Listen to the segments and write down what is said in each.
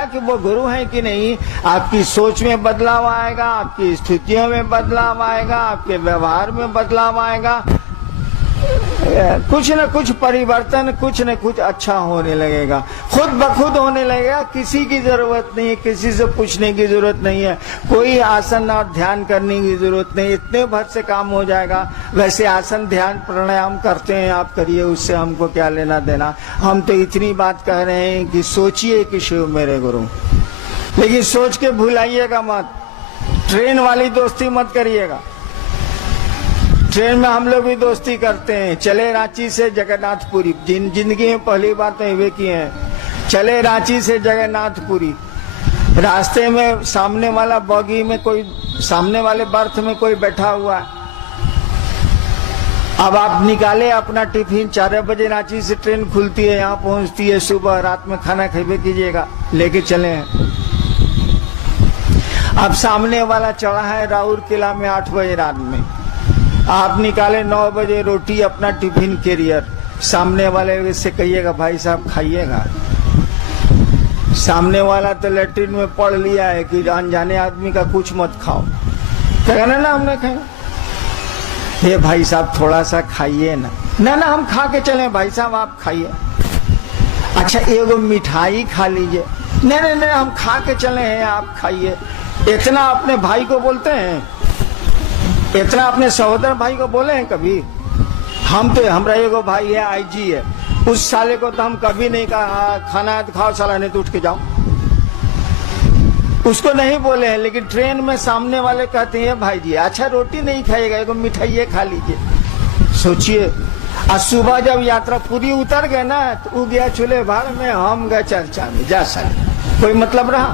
जाएगा कि वो गुरु है कि नहीं। आपकी सोच में बदलाव आएगा, आपकी स्थितियों में बदलाव आएगा, आपके व्यवहार में बदलाव आएगा, कुछ न कुछ परिवर्तन, कुछ न कुछ अच्छा होने लगेगा, खुद ब खुद होने लगेगा। किसी की जरूरत नहीं है, किसी से पूछने की जरूरत नहीं है, कोई आसन और ध्यान करने की जरूरत नहीं, इतने भर से काम हो जाएगा। वैसे आसन ध्यान प्राणायाम करते हैं, आप करिए, उससे हमको क्या लेना देना। हम तो इतनी बात कह रहे हैं कि सोचिए कि शिव मेरे गुरु, लेकिन सोच के भुलाइएगा मत। ट्रेन वाली दोस्ती मत करिएगा। ट्रेन में हम लोग भी दोस्ती करते हैं। चले रांची से जगन्नाथपुरी, जिंदगी में पहली बार तो वे किए हैं। चले रांची से जगन्नाथपुरी, रास्ते में सामने वाला बॉगी में कोई, सामने वाले बर्थ में कोई बैठा हुआ है। अब आप निकाले अपना टिफिन, 4 बजे रांची से ट्रेन खुलती है, यहाँ पहुंचती है सुबह, रात में खाना खेबे कीजिएगा, लेके चले हैं। अब सामने वाला चढ़ा है राउर किला में 8 बजे रात में, आप निकाले 9 बजे रोटी अपना टिफिन कैरियर, सामने वाले से कहिएगा भाई साहब खाइएगा। सामने वाला तो लेटरिन में पढ़ लिया है कि अनजाने आदमी का कुछ मत खाओ, कहना ना हमने खाया, ये भाई साहब थोड़ा सा खाइए ना, ना हम खा के चले, भाई साहब आप खाइए। अच्छा एगो मिठाई खा लीजिए, नहीं हम खा के चले हैं, आप खाइए। इतना अपने भाई को बोलते हैं, इतना अपने सहोदर भाई को बोले हैं कभी? हम तो, हमरा एगो भाई है आईजी है, उस साले को तो हम कभी नहीं कहा खाना है तो खाओ, साला नहीं तो उठ के जाओ, उसको नहीं बोले हैं। लेकिन ट्रेन में सामने वाले कहते हैं भाई जी अच्छा रोटी नहीं खाएगा, एगो मिठाई खा लीजिए। सोचिए, आज सुबह जब यात्रा पूरी उतर गए ना, तो वो गया चूल्हे भाड़ में, हम गए चर्चा में, जा साले कोई मतलब रहा?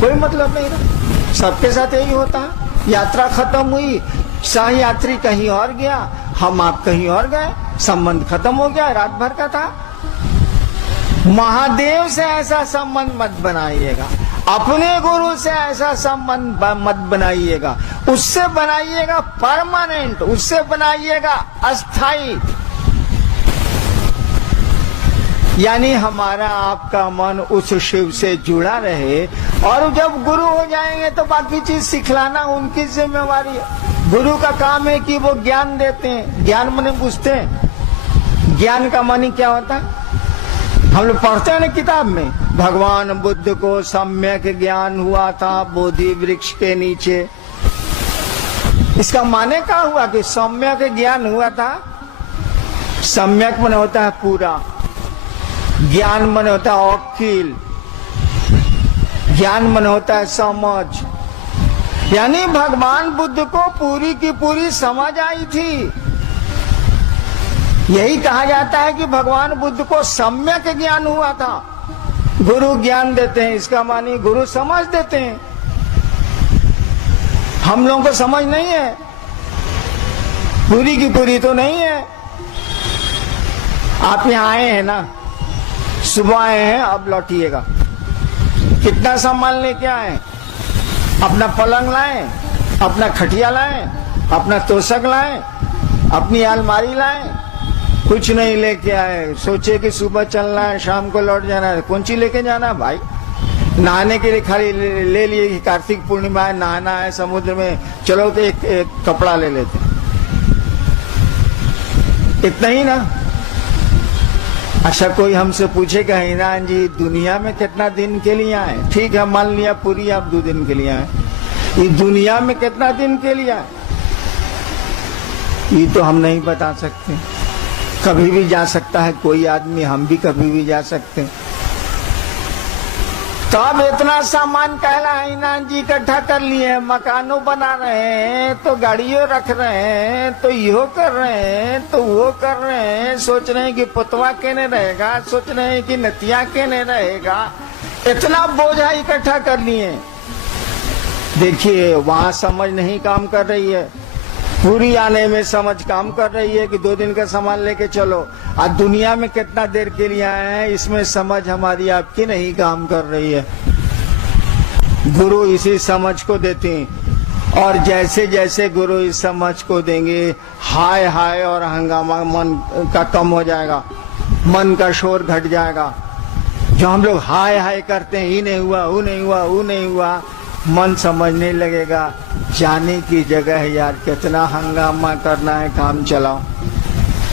कोई मतलब नहीं रहा। सबके साथ यही होता है। यात्रा खत्म हुई, सह यात्री कहीं और गया, हम आप कहीं और गए, संबंध खत्म हो गया, रात भर का था। महादेव से ऐसा संबंध मत बनाइएगा, अपने गुरु से ऐसा संबंध मत बनाइएगा, उससे बनाइएगा परमानेंट, उससे बनाइएगा अस्थाई। यानी हमारा आपका मन उस शिव से जुड़ा रहे, और जब गुरु हो जाएंगे तो बाकी चीज सिखलाना उनकी जिम्मेवारी है। गुरु का काम है कि वो ज्ञान देते हैं, ज्ञान माने पूछते हैं। ज्ञान का मानी क्या होता है? हम लोग पढ़ते हैं ना किताब में, भगवान बुद्ध को सम्यक ज्ञान हुआ था बोधि वृक्ष के नीचे। इसका माने क्या हुआ कि सम्यक ज्ञान हुआ था? सम्यक माने होता है पूरा, ज्ञान मन होता है अकील, ज्ञान मन होता है समझ। यानी भगवान बुद्ध को पूरी की पूरी समझ आई थी। यही कहा जाता है कि भगवान बुद्ध को सम्यक ज्ञान हुआ था। गुरु ज्ञान देते हैं, इसका मानी गुरु समझ देते हैं। हम लोगों को समझ नहीं है, पूरी की पूरी तो नहीं है। आप यहाँ आए हैं ना, सुबह आए हैं, अब लौटिएगा, कितना सामान लेके आए? अपना पलंग लाएं, अपना खटिया लाएं, अपना तोशक लाएं, अपनी अलमारी लाएं? कुछ नहीं लेके आए। सोचे कि सुबह चलना है, शाम को लौट जाना है, कौन चीज लेके जाना है भाई? नहाने के लिए खाली ले लिए कि कार्तिक पूर्णिमा है, नहाना है समुद्र में, चलो तो एक कपड़ा ले लेते, इतना ही ना। अच्छा कोई हमसे पूछेगा हिरान जी दुनिया में कितना दिन के लिए आए? ठीक है मान लिया पूरी आप 2 दिन के लिए आए, ये दुनिया में कितना दिन के लिए आए ये तो हम नहीं बता सकते। कभी भी जा सकता है कोई आदमी, हम भी कभी भी जा सकते हैं। तो अब इतना सामान कहला हिनान जी इकट्ठा कर लिए, मकानों बना रहे हैं, तो गाड़ियों रख रहे हैं, तो यो कर रहे हैं, तो वो कर रहे हैं, सोच रहे हैं कि पुतवा केने रहेगा, सोच रहे हैं कि नतिया केने रहेगा, इतना बोझा इकट्ठा कर लिए। देखिए वहां समझ नहीं काम कर रही है, पूरी आने में समझ काम कर रही है कि 2 दिन का सामान लेके चलो। आज दुनिया में कितना देर के लिए आए हैं, इसमें समझ हमारी आपकी नहीं काम कर रही है। गुरु इसी समझ को देते हैं, और जैसे जैसे गुरु इस समझ को देंगे, हाय हाय और हंगामा मन का कम हो जाएगा, मन का शोर घट जाएगा। जो हम लोग हाय हाय करते हैं, ये नहीं हुआ, वो नहीं हुआ, वो नहीं हुआ, मन समझने लगेगा जाने की जगह है यार, कितना हंगामा करना है, काम चलाओ।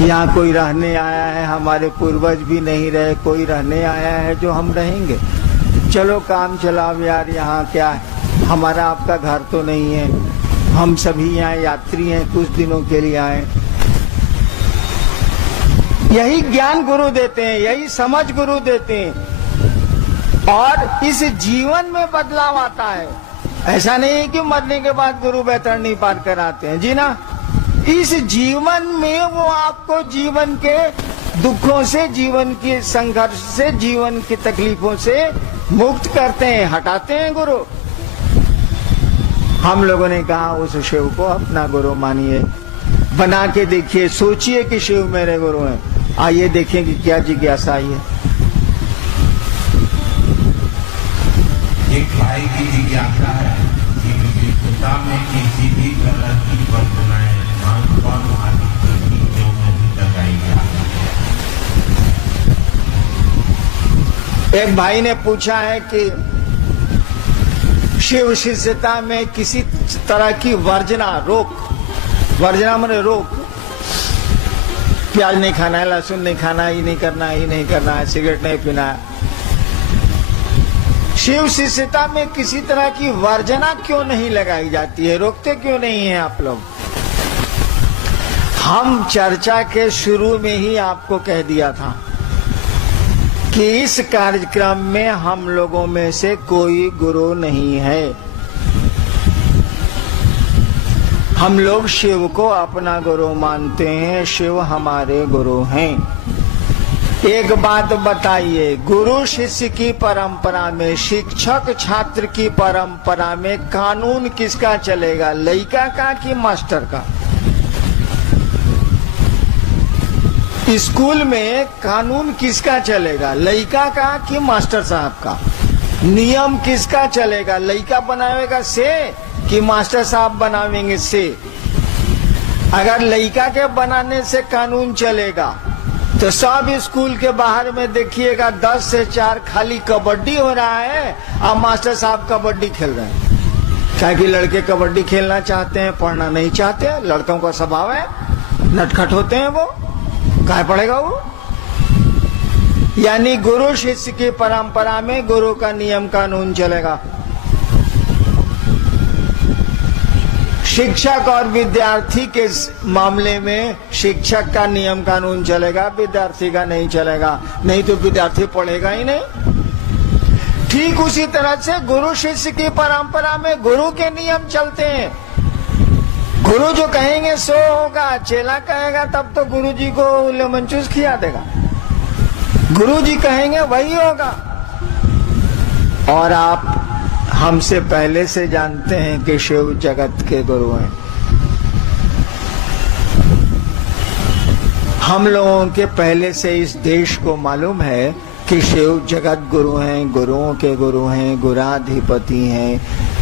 यहाँ कोई रहने आया है, हमारे पूर्वज भी नहीं रहे, कोई रहने आया है जो हम रहेंगे, चलो काम चलाओ यार, यहाँ क्या है, हमारा आपका घर तो नहीं है, हम सभी यहाँ यात्री हैं, कुछ दिनों के लिए आए। यही ज्ञान गुरु देते हैं, यही समझ गुरु देते हैं, और इस जीवन में बदलाव आता है। ऐसा नहीं है कि मरने के बाद गुरु बैतरणी पार कराते हैं, जी ना, इस जीवन में वो आपको जीवन के दुखों से, जीवन के संघर्ष से, जीवन की तकलीफों से मुक्त करते हैं, हटाते हैं गुरु। हम लोगों ने कहा उस शिव को अपना गुरु मानिए, बना के देखिए, सोचिए कि शिव मेरे गुरु हैं, आइए देखें कि क्या जिज्ञासा आई है। एक भाई की जिज्ञासा है कि विशेषता में किसी भी तरह की कल्पनाएं खान-पान आदि की चीजों में भी लगाई जाती है। एक भाई ने पूछा है कि शिव शिष्यता में किसी तरह की वर्जना, रोक, वर्जना माने रोक, प्याज नहीं खाना है, लहसुन नहीं खाना है, ये नहीं करना है, ये नहीं करना है, सिगरेट नहीं पीना है, शिव शिष्यता में किसी तरह की वर्जना क्यों नहीं लगाई जाती है, रोकते क्यों नहीं हैं आप लोग? हम चर्चा के शुरू में ही आपको कह दिया था कि इस कार्यक्रम में हम लोगों में से कोई गुरु नहीं है। हम लोग शिव को अपना गुरु मानते हैं, शिव हमारे गुरु हैं। एक बात बताइए, गुरु शिष्य की परंपरा में, शिक्षक छात्र की परंपरा में कानून किसका चलेगा, लड़का का कि मास्टर का? स्कूल में कानून किसका चलेगा, लड़का का कि मास्टर साहब का? नियम किसका चलेगा, लड़का बनावेगा से कि मास्टर साहब बनावेंगे से? अगर लड़का के बनाने से कानून चलेगा तो सब स्कूल के बाहर में देखिएगा 10 से 4 खाली कबड्डी हो रहा है और मास्टर साहब कबड्डी खेल रहे हैं। क्या कि लड़के कबड्डी खेलना चाहते हैं, पढ़ना नहीं चाहते, लड़कों का स्वभाव है, नटखट होते हैं, वो क्या पढ़ेगा वो? यानी गुरु शिष्य की परंपरा में गुरु का नियम कानून चलेगा, शिक्षक और विद्यार्थी के मामले में शिक्षक का नियम कानून चलेगा, विद्यार्थी का नहीं चलेगा, नहीं तो विद्यार्थी पढ़ेगा ही नहीं। ठीक उसी तरह से गुरु शिष्य की परंपरा में गुरु के नियम चलते हैं। गुरु जो कहेंगे सो होगा, चेला कहेगा तब तो गुरु जी को लेमन जूस खिला देगा, गुरु जी कहेंगे वही होगा। और आप हमसे पहले से जानते हैं कि शिव जगत के गुरु हैं। हम लोगों के पहले से इस देश को मालूम है कि शिव जगत गुरु हैं, गुरुओं के गुरु हैं, गुराधिपति हैं,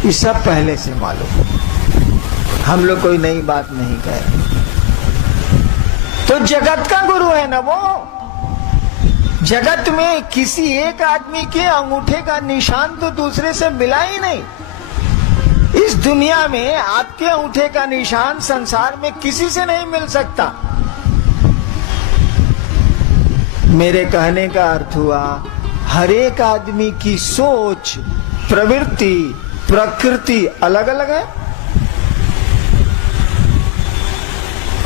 ये सब पहले से मालूम है। हम लोग कोई नई बात नहीं कह रहे। तो जगत का गुरु है ना वो। जगत में किसी एक आदमी के अंगूठे का निशान तो दूसरे से मिला ही नहीं। इस दुनिया में आपके अंगूठे का निशान संसार में किसी से नहीं मिल सकता। मेरे कहने का अर्थ हुआ, हर एक आदमी की सोच, प्रवृत्ति, प्रकृति अलग अलग है,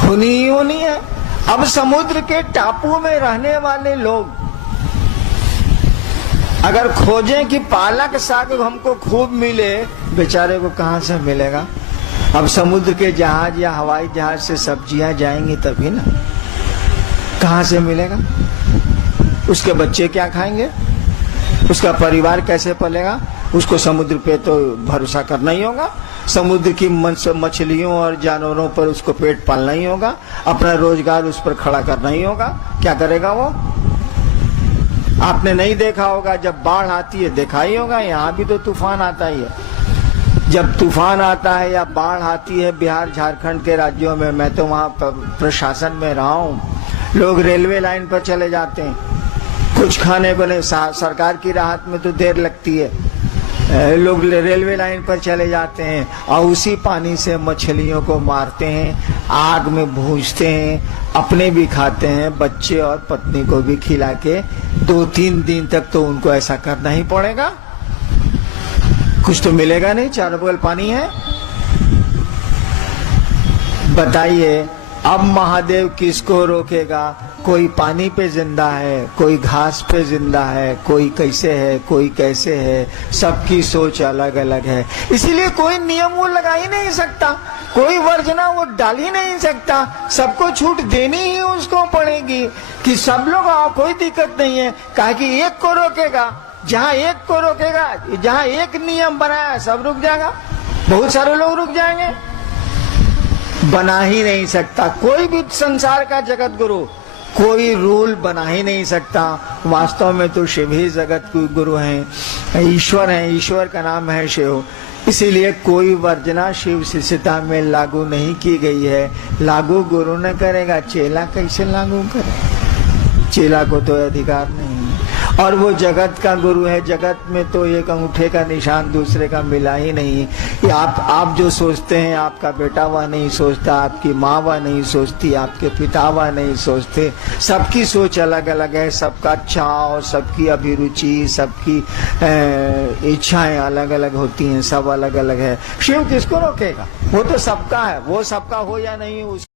होनी ही होनी है। अब समुद्र के टापू में रहने वाले लोग अगर खोजें कि पालक साग हमको खूब मिले, बेचारे को कहां से मिलेगा? अब समुद्र के जहाज या हवाई जहाज से सब्जियां जाएंगी तभी ना, कहां से मिलेगा? उसके बच्चे क्या खाएंगे, उसका परिवार कैसे पलेगा? उसको समुद्र पे तो भरोसा करना ही होगा, समुद्र की मछलियों और जानवरों पर उसको पेट पालना ही होगा, अपना रोजगार उस पर खड़ा करना ही होगा। क्या करेगा वो? आपने नहीं देखा होगा, जब बाढ़ आती है देखा ही होगा, यहाँ भी तो तूफान आता ही है। जब तूफान आता है या बाढ़ आती है बिहार झारखंड के राज्यों में, मैं तो वहाँ प्रशासन में रहा हूँ, लोग रेलवे लाइन पर चले जाते हैं, कुछ खाने को नहीं। सरकार की राहत में तो देर लगती है। लोग रेलवे लाइन पर चले जाते हैं और उसी पानी से मछलियों को मारते हैं, आग में भूंजते हैं, अपने भी खाते हैं, बच्चे और पत्नी को भी खिला के 2-3 दिन तक तो उनको ऐसा करना ही पड़ेगा। कुछ तो मिलेगा नहीं, चारों बगल पानी है। बताइए अब महादेव किसको रोकेगा? कोई पानी पे जिंदा है, कोई घास पे जिंदा है, कोई कैसे है, कोई कैसे है, सबकी सोच अलग अलग है। इसीलिए कोई नियम वो लगा ही नहीं सकता, कोई वर्जना वो डाल ही नहीं सकता। सबको छूट देनी ही उसको पड़ेगी कि सब लोग आओ, कोई दिक्कत नहीं है। कहा कि एक को रोकेगा, जहाँ एक को रोकेगा, जहाँ एक नियम बनाया सब रुक जाएगा, बहुत सारे लोग रुक जाएंगे। बना ही नहीं सकता कोई भी संसार का जगत गुरु, कोई रूल बना ही नहीं सकता। वास्तव में तो शिव ही जगत गुरु हैं, ईश्वर हैं, ईश्वर का नाम है शिव। इसीलिए कोई वर्जना शिव शिष्यता में लागू नहीं की गई है। लागू गुरु न करेगा, चेला कैसे लागू करे? चेला को तो अधिकार नहीं है। और वो जगत का गुरु है, जगत में तो एक अंगूठे का निशान दूसरे का मिला ही नहीं। कि आप जो सोचते हैं आपका बेटा वह नहीं सोचता, आपकी माँ वह नहीं सोचती, आपके पिता वह नहीं सोचते। सबकी सोच अलग अलग है, सबका चाव, सबकी अभिरुचि, सबकी इच्छाएं अलग अलग होती हैं, सब अलग अलग है। शिव किसको रोकेगा? वो तो सबका है, वो सबका हो या नहीं उस